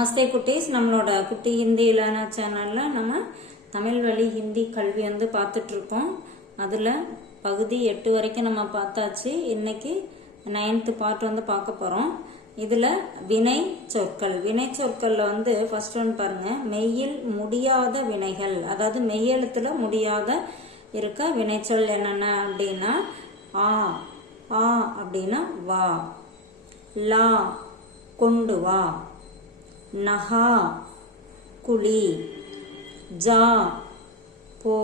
நமஸ்தே குட்டீஸ். நம்மளோட குட்டி ஹிந்தி இலானா சேனலில் நம்ம தமிழ் வழி ஹிந்தி கல்வி வந்து பார்த்துட்ருக்கோம். அதில் பகுதி எட்டு வரைக்கும் நம்ம பார்த்தாச்சு. இன்னைக்கு நைன்த்து பார்ட் வந்து பார்க்க போகிறோம் இதில் வினை சொற்கள். வினை சொற்களில் வந்து ஃபர்ஸ்ட் ஒன் பாருங்கள் மெய்யில் முடியாத வினைகள். அதாவது மெய்யெழுத்தில் முடியாத இருக்க வினைச்சொல் என்னென்ன அப்படின்னா ஆ ஆ அப்படின்னா வா லா கொண்டு வா. நகா குழி ஜா போ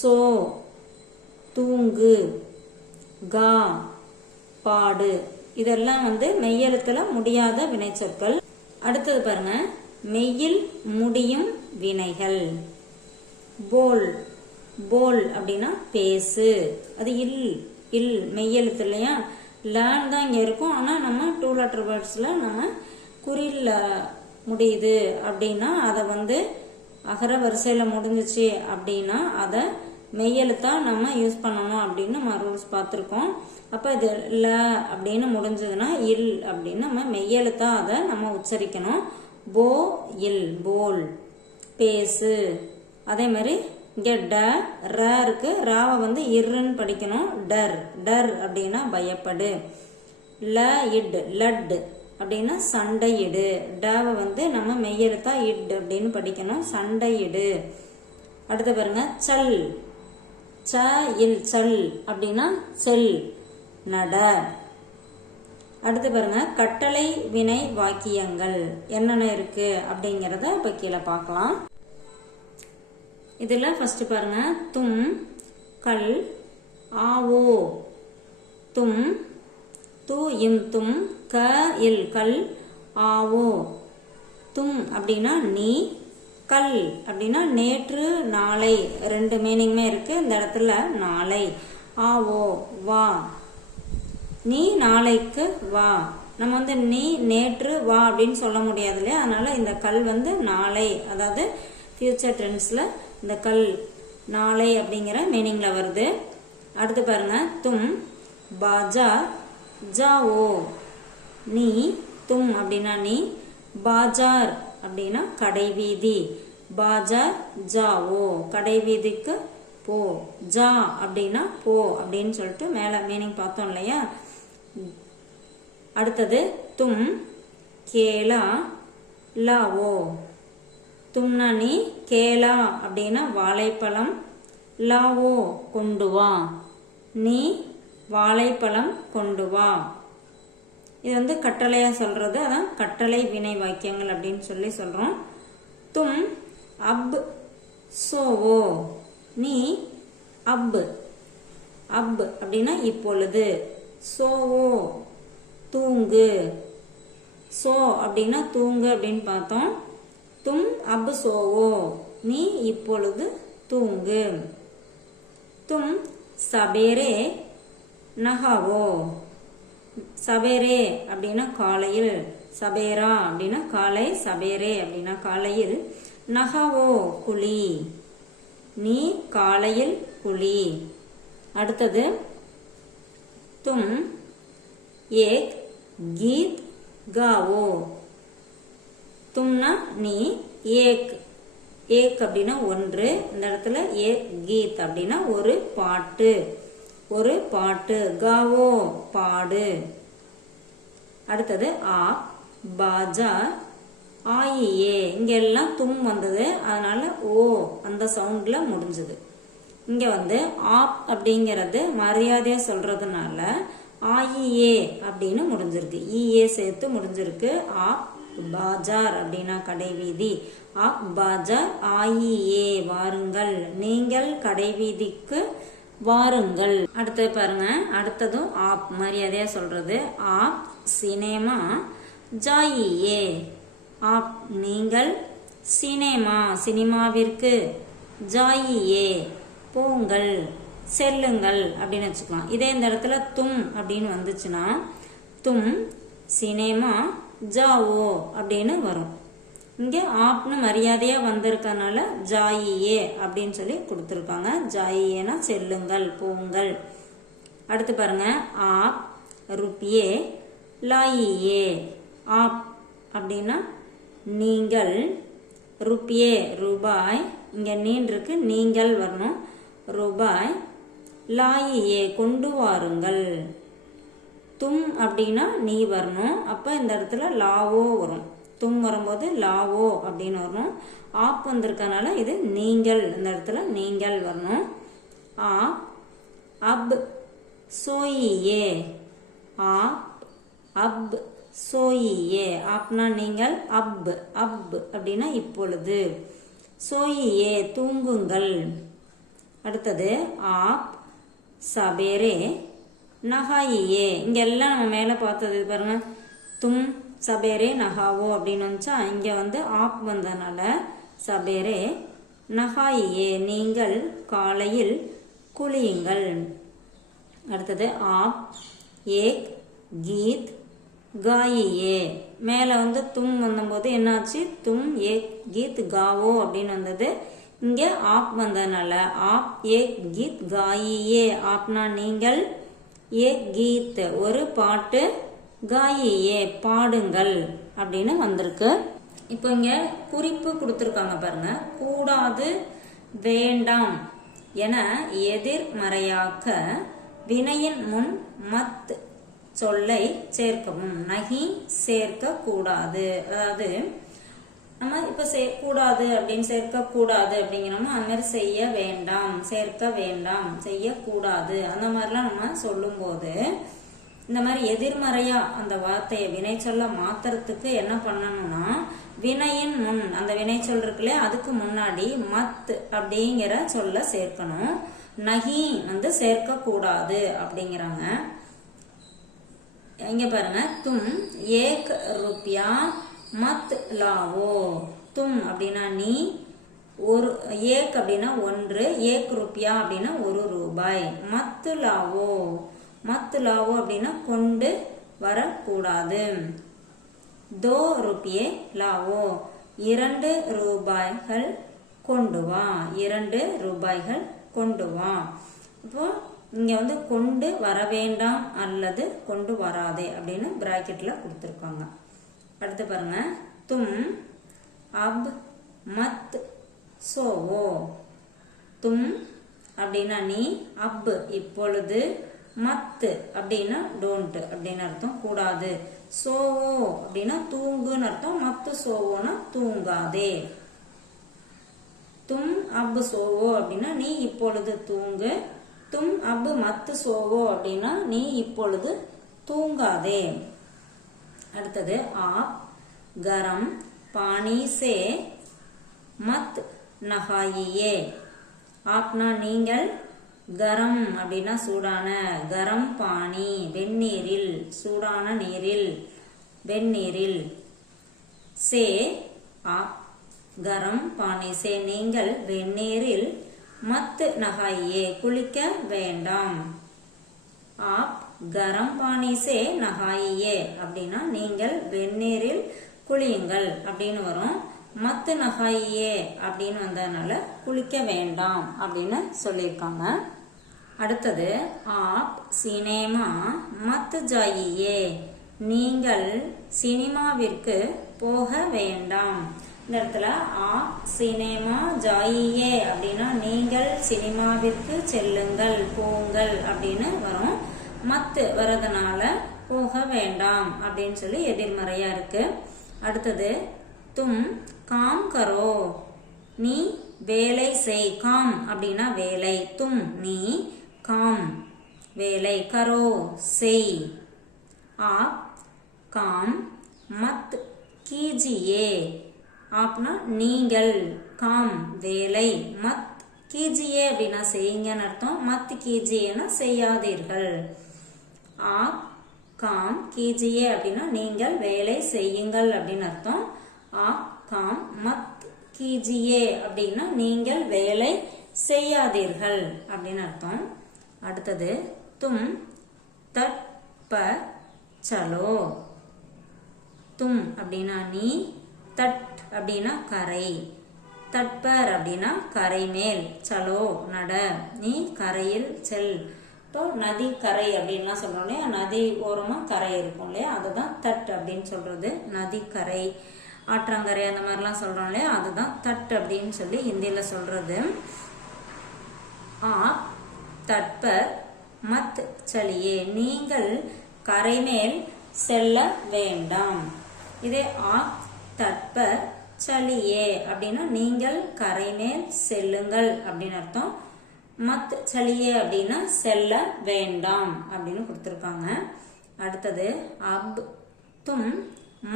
சோ தூங்கு கா பாடு. இதெல்லாம் வந்து மெய்யெழுத்துல முடியாத வினைச்சொற்கள். அடுத்தது பாருங்க. மெய்யில் முடியும் வினைகள். போல் போல் அப்படின்னா பேசு. அது இல் இல் மெய்யெழுத்து இல்லையா? லேண்ட் தான் இங்கே இருக்கும். ஆனால் நம்ம டூ லெட்டர் வேர்ட்ஸில் நம்ம குறியில் முடியுது அப்படின்னா அதை வந்து அகர வரிசையில் முடிஞ்சிச்சு அப்படின்னா அதை மெய்யெழுத்தா நம்ம யூஸ் பண்ணணும் அப்படின்னு நம்ம ரூல்ஸ் பார்த்துருக்கோம். அப்போ இது ல அப்படின்னு முடிஞ்சதுன்னா இல் அப்படின்னு நம்ம மெய்யெழுத்தா அதை நம்ம உச்சரிக்கணும். போ இல் போல் பேசு. அதே மாதிரி இங்கே ட ர இருக்கு. ராவை வந்து இர்ன்னு படிக்கணும். டர். டர் அப்படின்னா பயப்படு. ல இட் லட்டு. அப்படின்னா சண்டையிடு. டவை வந்து நம்ம மெய்யெழுத்தா இட் அப்படின்னு படிக்கணும். சண்டையிடு. அடுத்து பாருங்க சல். ச இல் சல் அப்படின்னா செல் நட. அடுத்து பாருங்க கட்டளை வினை வாக்கியங்கள். என்னென்ன இருக்கு அப்படிங்கிறத இப்போ கீழே பார்க்கலாம். இதில் ஃபஸ்ட்டு பாருங்க தும் கல் ஆவோ தும் து இம் தும் க இல் கல் ஆவோ. தும் அப்படின்னா நீ கல் அப்படின்னா நேற்று நாளை. ரெண்டு மீனிங்குமே இருக்கு. இந்த இடத்துல நாளை. ஆவோ வா. நீ நாளைக்கு வா. நம்ம வந்து நீ நேற்று வா அப்படின்னு சொல்ல முடியாது இல்லையா? அதனால இந்த கல் வந்து நாளை. அதாவது ஃபியூச்சர் ட்ரெண்ட்ஸில் இந்த கல் நாளை அப்படிங்கிற மீனிங்ல வருது. அடுத்து பாருங்க. தும் பாஜா ஜாவோ. நீ தும் அப்படின்னா நீ பாஜார் அப்படின்னா கடைவீதி. பாஜார் ஜாவோ. கடைவீதிக்கு போ. ஜா அப்படின்னா போ அப்படின்னு சொல்லிட்டு மேலே மீனிங் பார்த்தோம் இல்லையா? அடுத்தது தும் கேலா லாவோ. தும்னா நீ கேலா அப்படின்னா வாழைப்பழம் லாவோ கொண்டு வா. நீ வாழைப்பழம் கொண்டு வா. இது வந்து கட்டளையாக சொல்கிறது அதான் கட்டளை வினை வாக்கியங்கள் அப்படின்னு சொல்லி சொல்கிறோம் தும் அப் சோவோ நீ அப். அப் அப்படின்னா இப்பொழுது. சோவோ தூங்கு. சோ அப்படின்னா தூங்கு அப்படின்னு பார்த்தோம். தும் அப் சோவோ நீ இப்பொழுது தூங்கு. தும் சபேரே நகாவோ சபேரே அப்படின்னா காலையில் சபேரா அப்படின்னா காலை சபேரே அப்படின்னா காலையில் நகாவோ குழி நீ காலையில் குழி அடுத்தது தும் ஏக் கீத் காவோ. தும்னா நீ ஏக். ஏக் அப்படின்னா ஒன்று. இந்த இடத்துல ஏக் கீத் அப்படின்னா ஒரு பாட்டு. ஒரு பாட்டு. காவோ பாடு. அடுத்தது ஆ பாஜா ஆயியே இங்கே எல்லாம் தும் வந்தது. அதனால ஓ அந்த சவுண்டில் முடிஞ்சது. இங்கே வந்து ஆப் அப்படிங்கிறது மரியாதையாக சொல்கிறதுனால ஆயியே அப்படின்னு முடிஞ்சிருக்கு. ஈஏ சேர்த்து முடிஞ்சிருக்கு. ஆப் பாஜார் அப்படின்னா கடைவீதி. ஆப் பாஜார் ஆயியே வாருங்கள். நீங்கள் கடைவீதிக்கு வாருங்கள். அடுத்தது பாருங்க. அடுத்ததும் ஆப் மரியாதையா சொல்றது. ஆப் சினேமா. ஜாயியே. ஆப் நீங்கள் சினேமா சினிமாவிற்கு. ஜாயியே. போங்கள். செல்லுங்கள் அப்படின்னு வச்சுக்கலாம். இதே இந்த இடத்துல தும் அப்படின்னு வந்துச்சுன்னா தும் சினேமா ஜாவோ அப்படின்னு வரும். இங்கே ஆப்னு மரியாதையாக வந்திருக்கனால ஜாயியே அப்படின்னு சொல்லி கொடுத்துருக்காங்க. ஜாயியேனா செல்லுங்கள் போங்கள். அடுத்து பாருங்க. ஆப் ருப்பியே லாயியே. ஆப் அப்படின்னா நீங்கள் ருப்பியே ரூபாய். இங்கே நீண்டிருக்கு நீங்கள் வரணும். ரூபாய் லாயியே கொண்டு வாருங்கள். தும் அப்படின்னா நீ வரணும். அப்போ இந்த இடத்துல லாவோ வரும். தும் வரும்போது லாவோ அப்படின்னு வரணும் ஆப் வந்திருக்கனால இது நீங்கள் இந்த இடத்துல நீங்கள் வரணும். ஆ அப் சோயியே. ஆப் அப் சோயியே. ஆப்னா நீங்கள் அப் அப் அப்படின்னா இப்பொழுது. சோயியே தூங்குங்கள். அடுத்தது ஆப் சபேரே நகாயியே. இங்கெல்லாம் நம்ம மேலே பார்த்தது பாருங்க. தும் சபேரே நகாவோ அப்படின்னு வந்துச்சா இங்கே வந்து ஆப் வந்தனால சபேரே நகாயே நீங்கள் காலையில் குளியுங்கள். அடுத்தது ஆப் ஏக் கீத் காயியே. மேலே வந்து தும் வந்தபோது என்னாச்சு? தும் ஏக் கீத் காவோ அப்படின்னு வந்தது. இங்கே ஆப் வந்ததுனால ஆப் ஏக் கீத் காயியே. ஆப்னா நீங்கள் ஏக் கீத். ஒரு பாட்டு காயையே பாடுங்கள் அப்படின்னு வந்திருக்கு. இப்போ இங்க குறிப்பு கொடுத்துருக்காங்க பாருங்க. கூடாது வேண்டாம் என எதிர்மறையாக்க வினையின் முன் மத் சொல்லை சேர்க்கவும் நகி சேர்க்க கூடாது அதாவது நம்ம இப்போ கூடாது அப்படின்னு சேர்க்க கூடாது அப்படிங்கிறோமோ அந்த மாதிரி செய்ய வேண்டாம் சேர்க்க வேண்டாம் செய்யக்கூடாது அந்த மாதிரிலாம் நம்ம சொல்லும்போது இந்த மாதிரி எதிர்மறையா அந்த வார்த்தையை வினை சொல்ல மாத்துறதுக்கு என்ன பண்ணணும்னா வினையின் முன் அந்த வினை சொல் இருக்குல்ல அதுக்கு முன்னாடி மத் அப்படிங்கிற சொல்ல சேர்க்கணும். நகி வந்து சேர்க்க கூடாது அப்படிங்கிறாங்க. இங்க பாருங்க. தும் ஏக் ருப்யா மத் லாவோ. தும் அப்படின்னா நீ ஒரு ஏக் அப்படின்னா ஒன்று ஏக் ருப்யா அப்படின்னா ஒரு ரூபாய். மத்து லாவோ. மத்துலாவோ அப்படின்னா கொண்டு வரக்கூடாது. தோ ருபியே லாவோ. இரண்டு ரூபாய்கள் கொண்டு வா. இரண்டு ரூபாய்கள் கொண்டு வா. இப்போ இங்கே வந்து கொண்டு வர வேண்டாம் அல்லது கொண்டு வராதே அப்படின்னு ப்ராக்கெட்டில் கொடுத்துருக்காங்க. அடுத்து பாருங்க. தும் அப் மத் சோவோ. தும் அப்படின்னா நீ அப் இப்பொழுது மத்து அப்படின்னா டோன்ட் அப்படின்னு அர்த்தம் கூடாது. சோவோ அப்படின்னா தூங்குன்னு அர்த்தம். மத்து சோவோனா தூங்காதே. தும் அப் சோவோ அப்படின்னா நீ இப்பொழுது தூங்கு. தும் அப் மத்து சோவோ அப்படின்னா நீ இப்பொழுது தூங்காதே. அடுத்தது ஆப் கரம் பானி சே மத் நகாயியே. ஆப்னா நீங்கள் கரம் அப்படின்னா சூடான கரம் பானி வெந்நீரில் சூடான நீரில் வெந்நீரில். சே ஆப் கரம் பானி. சே நீங்கள் வெந்நீரில் மத்து நகாயே குளிக்க வேண்டாம். ஆப் கரம் பானி. சே நகாயே அப்படின்னா நீங்கள் வெந்நீரில் குளியுங்கள் அப்படின்னு வரும். மத்து நகாயே அப்படின்னு வந்ததுனால குளிக்க வேண்டாம் அப்படின்னு சொல்லியிருக்காங்க. அடுத்தது ஆப் சினேமா மத் ஜாயியே நீங்கள் சினிமாவிற்கு போக வேண்டாம். இந்த இடத்துல ஆப் சினிமா ஜாயியே அப்படின்னா நீங்கள் சினிமாவிற்கு செல்லுங்கள் போங்கள் அப்படின்னு வரும். மத்து வரதுனால போக வேண்டாம் அப்படின்னு சொல்லி எதிர்மறையா இருக்கு. அடுத்தது தும் காம் கரோ. நீ வேலை செய் காம் அப்படின்னா வேலை. தும் நீ காம். வேலை கரோ. செய். ஆப் காம். மத். கீஜியே. ஆப்னா நீங்கள். காம். வேலை. மத். கீஜியே அப்படின்னா செய்யுங்கன்னு அர்த்தம். மத் கீஜியேனா செய்யாதீர்கள். App com. கீஜியே அப்படின்னா நீங்கள் வேலை செய்யுங்கள் அப்படின்னு அர்த்தம். ஆப் காம். மத். கீஜியே அப்படின்னா நீங்கள் வேலை செய்யாதீர்கள் அப்படின்னு அர்த்தம். அடுத்தது தும் தட் ப சலோ. தும் அப்படின்னா நீ தட் அப்படின்னா கரை. தட்பர் அப்படின்னா கரை மேல் சலோ நட. நீ கரையில் செல். இப்போ நதி கரை அப்படின்லாம் சொல்றோம் இல்லையா? நதி ஓரமாக கரை இருக்கும் இல்லையா? அதுதான் தட் அப்படின்னு சொல்றது. நதி கரை. ஆற்றங்கரை அந்த மாதிரிலாம் சொல்றோம் இல்லையா? அதுதான் தட் அப்படின்னு சொல்லி ஹிந்தியில் சொல்றது. ஆ தட்பர் மத் சலியே நீங்கள் கரைமேல் செல்ல வேண்டாம். இதே ஆப் தட்பர் சலியே அப்படின்னா நீங்கள் கரைமேல் செல்லுங்கள் அப்படின்னு அர்த்தம். மத் சலியே அப்படின்னா செல்ல வேண்டாம் அப்படின்னு கொடுத்துருக்காங்க. அடுத்தது அப் தும்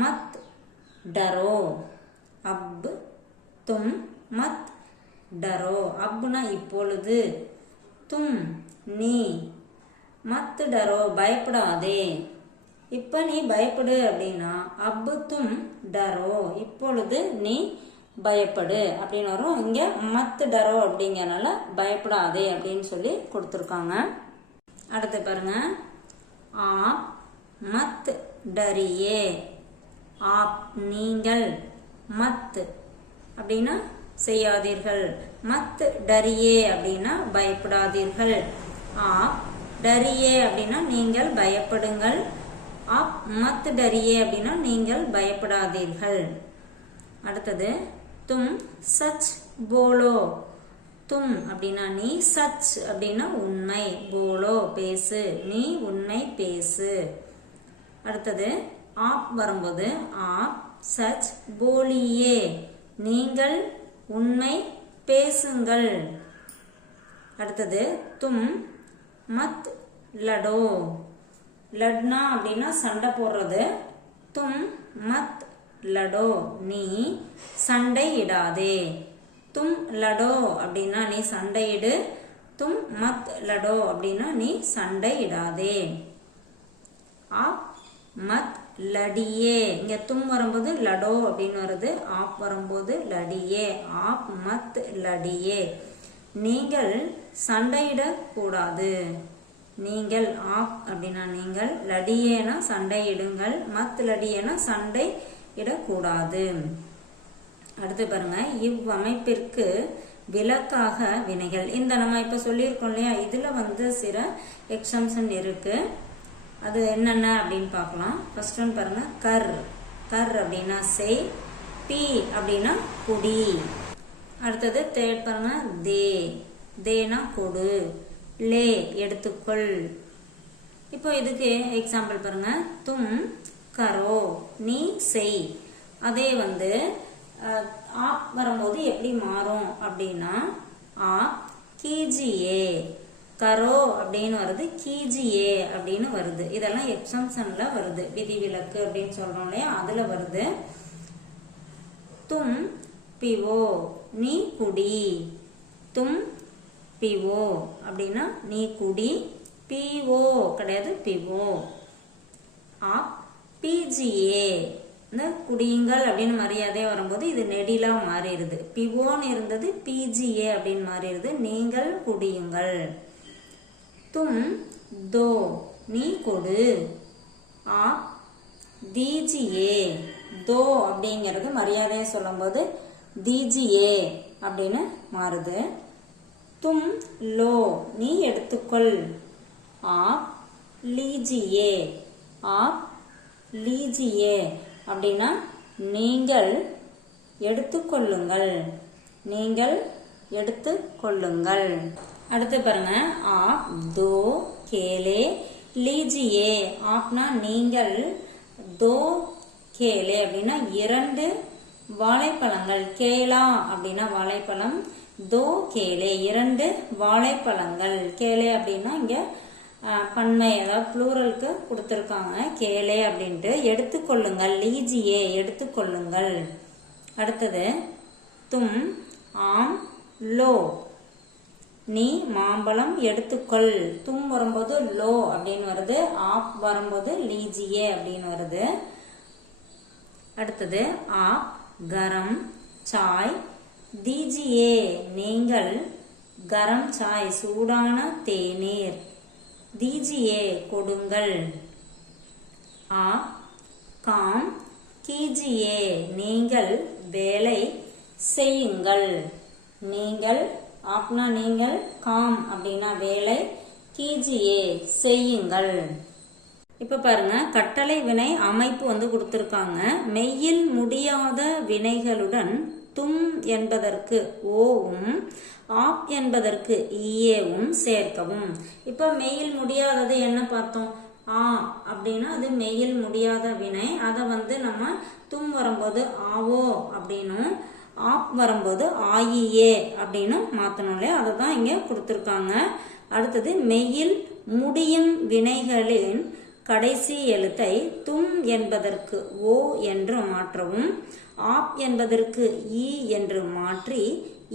மத் டரோ. அப் தும் மத் டரோ. அப்னா இப்பொழுது. தும் நீ மத்து டரோ பயப்படாதே. இப்போ நீ பயப்படு அப்படின்னா அப்பு தும் டரோ இப்பொழுது நீ பயப்படு அப்படின்னு வரும். இங்கே மத்து டரோ அப்படிங்கறனால பயப்படாதே அப்படின்னு சொல்லி கொடுத்துருக்காங்க. அடுத்து பாருங்க. ஆப் மத் டரியே ஆப் நீங்கள் மத் அப்படின்னா செய்யாதீர்கள். மத் டரியே அப்படின்னா பயப்படாதீர்கள். ஆப் டரியே அப்படின்னா நீங்கள் பயப்படுங்கள். ஆப் மத் டரியே அப்படின்னா நீங்கள் பயப்படாதீர்கள். அடுத்தது தும் சச் போலோ. தும் அப்படின்னா நீ சச் அப்படின்னா உண்மை. போலோ பேசு. நீ உண்மை பேசு. அடுத்தது ஆப் வரும்போது ஆப் சச் போலியே. நீங்கள் உண்மை பேசுங்கள். அடுத்தது தும் மத் லடோ. லட்னா அப்படின்னா சண்டை போடுறது. தும் மத் லடோ. நீ சண்டை இடாதே. தும் லடோ அப்படின்னா நீ சண்டையிடு தும் மத் லடோ அப்படின்னா நீ சண்டை இடாதே. ஆப் மத் லடியே. இங்க தும் வரும்போது லடோ அப்படின்னு வருது. ஆப் வரும்போது லடியே. ஆப் மத் லடியே. நீங்கள் சண்டையிடக்கூடாது. நீங்கள் ஆப் அப்படின்னா நீங்கள். லடியேனா சண்டையிடுங்கள். மத் லடியேனா சண்டை இடக்கூடாது அடுத்து பாருங்க. இவ்வமைப்பிற்கு விலக்காக வினைகள். இந்த நம்ம இப்ப சொல்லியிருக்கோம் இல்லையா? இதுல வந்து சில எக்ஸம்ஷன் இருக்கு. அது என்னென்ன அப்படின்னு பார்க்கலாம். ஃபர்ஸ்ட் ஒன் பாருங்கள் கர். கர் அப்படின்னா செய். பி அப்படின்னா குடி. அடுத்தது தேர்ட் பாருங்கள் தே. தேனா கொடு. லே எடுத்துக்கொள். இப்போ இதுக்கு எக்ஸாம்பிள் பாருங்க. தும் கரோ நீ செய். அதே வந்து ஆப் வரும்போது எப்படி மாறும் அப்படின்னா ஆப் கிஜிஏ கரோ அப்படின்னு வருது கீஜியே அப்படின்னு வருது. இதெல்லாம் எக்ஸம்ஷன்ல வருது. விதிவிலக்கு அப்படின்னு சொல்றோம் இல்லையா? அதுல வருது. தும் பிவோ நீ குடி. தும் பிவோ அப்படின்னா நீ குடி. பிஓ கிடையாது பிவோ. ஆப் பிஜிஏ இந்த குடியுங்கள் அப்படின்னு மரியாதையாக வரும்போது இது நெடிலாம் மாறிடுது. பிவோன்னு இருந்தது பிஜிஏ அப்படின்னு மாறிடுது. நீங்கள் குடியுங்கள். தும் தோ நீ கொடு. ஆ தீஜியே. தோ அப்படிங்கிறது மரியாதையை சொல்லும்போது தீஜியே அப்படின்னு மாறுது. தும் லோ நீ எடுத்துக்கொள். ஆ லீஜியே. ஆ லீஜியே அப்படின்னா நீங்கள் எடுத்துக்கொள்ளுங்கள். நீங்கள் எடுத்துக்கொள்ளுங்கள். அடுத்து பாருங்க. ஆப் தோ கேலே லீஜியே. ஆப்னா நீங்கள் தோ கேலே அப்படின்னா இரண்டு வாழைப்பழங்கள். கேலா அப்படின்னா வாழைப்பழம் தோ கேலே இரண்டு வாழைப்பழங்கள். கேலே அப்படின்னா இங்க பன்மை அதாவது ப்ளூரலுக்கு கொடுத்துருக்காங்க. கேலே அப்படின்ட்டு. எடுத்துக்கொள்ளுங்கள். லீஜியே எடுத்துக்கொள்ளுங்கள். அடுத்தது தும் ஆம் லோ. நீ மாம்பழம் எடுத்துக்கொள். தும் வரும்போது லோ அப்படின்னு வருது. ஆப் வரும்போது லீஜியே அப்படின்னு வருது. அடுத்தது ஆப் கரம் சாய் தீஜியே நீங்கள் கரம் சாய் சூடான தேநீர். தீஜியே கொடுங்கள். ஆ காம் கீஜியே நீங்கள் வேலை செய்யுங்கள். நீங்கள் ஆப்னா நீங்கள் காம் அப்படின்னா வேலை. கீஜியே செய்யுங்கள். இப்போ பாருங்க கட்டளை வினை அமைப்பு வந்து கொடுத்துருக்காங்க. மெய்யில் முடியாத வினைகளுடன் தும் என்பதற்கு ஓவும் ஆப் என்பதற்கு ஈயேவும் சேர்க்கவும். இப்போ மெயில் முடியாதது என்ன பார்த்தோம்? ஆ அப்படின்னா அது மெயில் முடியாத வினை. அதை வந்து நம்ம தும் வரும்போது ஆவோ அப்படின்னும். ஆப் வரும்போது ஆயியே அப்படின்னு மாற்றணும் இல்லையா? அதை தான் இங்கே கொடுத்துருக்காங்க. அடுத்தது மெயில் முடியும் வினைகளின் கடைசி எழுத்தை தும் என்பதற்கு ஓ என்று மாற்றவும் ஆப் என்பதற்கு ஈ என்று மாற்றி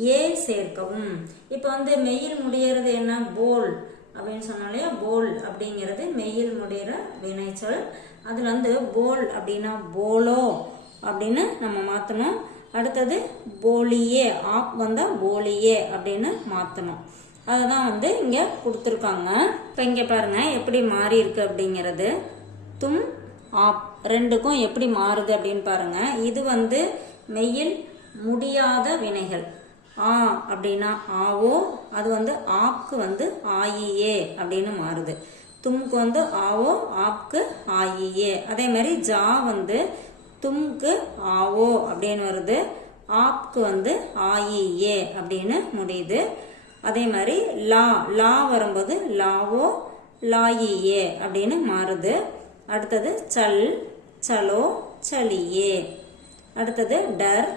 ஏ சேர்க்கவும். இப்போ வந்து மெயில் முடியறது என்ன? போல் அப்படின்னு சொன்னோம் இல்லையா? போல் அப்படிங்கிறது மெயில் முடிகிற வினைச்சொல். அதில் வந்து போல் அப்படின்னா போலோ அப்படின்னு நம்ம மாற்றணும் அடுத்தது போலியே ஆப் வந்தால் போலியே அப்படின்னு மாற்றணும் அதுதான் வந்து இங்கே கொடுத்துருக்காங்க. இப்போ இங்கே பாருங்க எப்படி மாறி இருக்கு அப்படிங்கிறது. தும் ஆப் ரெண்டுக்கும் எப்படி மாறுது அப்படின்னு பாருங்கள் இது வந்து மெயில் முடியாத வினைகள். ஆ அப்படின்னா ஆவோ அது வந்து ஆப்க்கு வந்து ஆயியே அப்படின்னு மாறுது. தும்க்கு வந்து ஆவோ ஆப்க்கு ஆயியே. அதே மாதிரி ஜா வந்து தும்க்கு ஆவோ அப்படின்னு வருது. ஆப்க்கு வந்து ஆயியே அப்படின்னு முடியுது. அதே மாதிரி லா லா வரும்போது லாவோ லாயியே அப்படின்னு மாறுது. அடுத்தது சல் சலோ சலியே. அடுத்தது டர்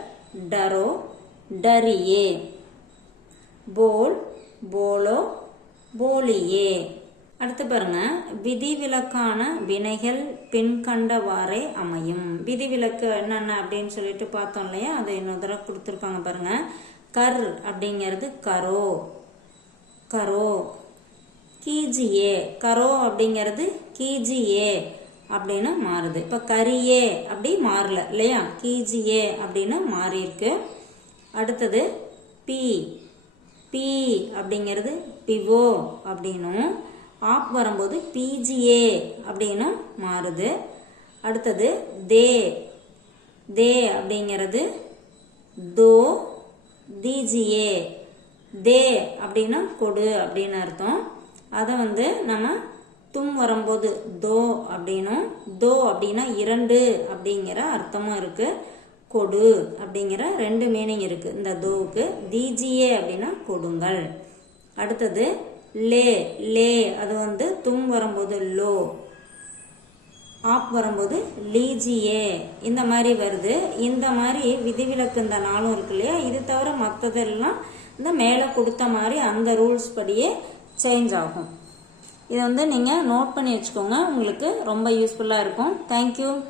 டரோ டரியே. போல் போலோ போலியே. அடுத்து பாருங்க. விதிவிலக்கான வினைகள் பின்கண்டவாறே அமையும். விதிவிலக்கு என்னென்ன அப்படின்னு சொல்லிட்டு பார்த்தோம் இல்லையா? அதை இன்னொரு தடவை கொடுத்துருக்காங்க பாருங்க. கர் அப்படிங்கிறது கரோ. கரோ. கீஜியே. கரோ அப்படிங்கிறது கீஜியே அப்படின்னு மாறுது. இப்போ கரியே அப்படி மாறல இல்லையா? கீஜியே அப்படின்னு மாறியிருக்கு. அடுத்தது பி. பி அப்படிங்கிறது பிவோ அப்படின்னும். ஆப் வரும்போது பிஜிஏ அப்படின்னு மாறுது. அடுத்தது தே. தே அப்படிங்கிறது தோ தீஜியே. தே அப்படின்னா கொடு அப்படின்னு அர்த்தம். அதை வந்து நம்ம தும் வரும்போது தோ அப்படின்னும். தோ அப்படின்னா இரண்டு அப்படிங்கிற அர்த்தமும் இருக்குது கொடு அப்படிங்கிற ரெண்டு மீனிங் இருக்குது இந்த தோவுக்கு தீஜியே அப்படின்னா கொடுங்கள். அடுத்தது லே லே அது வந்து தும் வரும்போது லோ. ஆப் வரும்போது லீஜியே. இந்த மாதிரி வருது. இந்த மாதிரி விதிவிலக்கு இந்த நாளும் இருக்கு இல்லையா? இது தவிர மற்றதெல்லாம் இந்த மேலே கொடுத்த மாதிரி அந்த ரூல்ஸ் படியே சேஞ்ச் ஆகும். இதை வந்து நீங்கள் நோட் பண்ணி வச்சுக்கோங்க. உங்களுக்கு ரொம்ப யூஸ்ஃபுல்லாக இருக்கும். தேங்க்யூ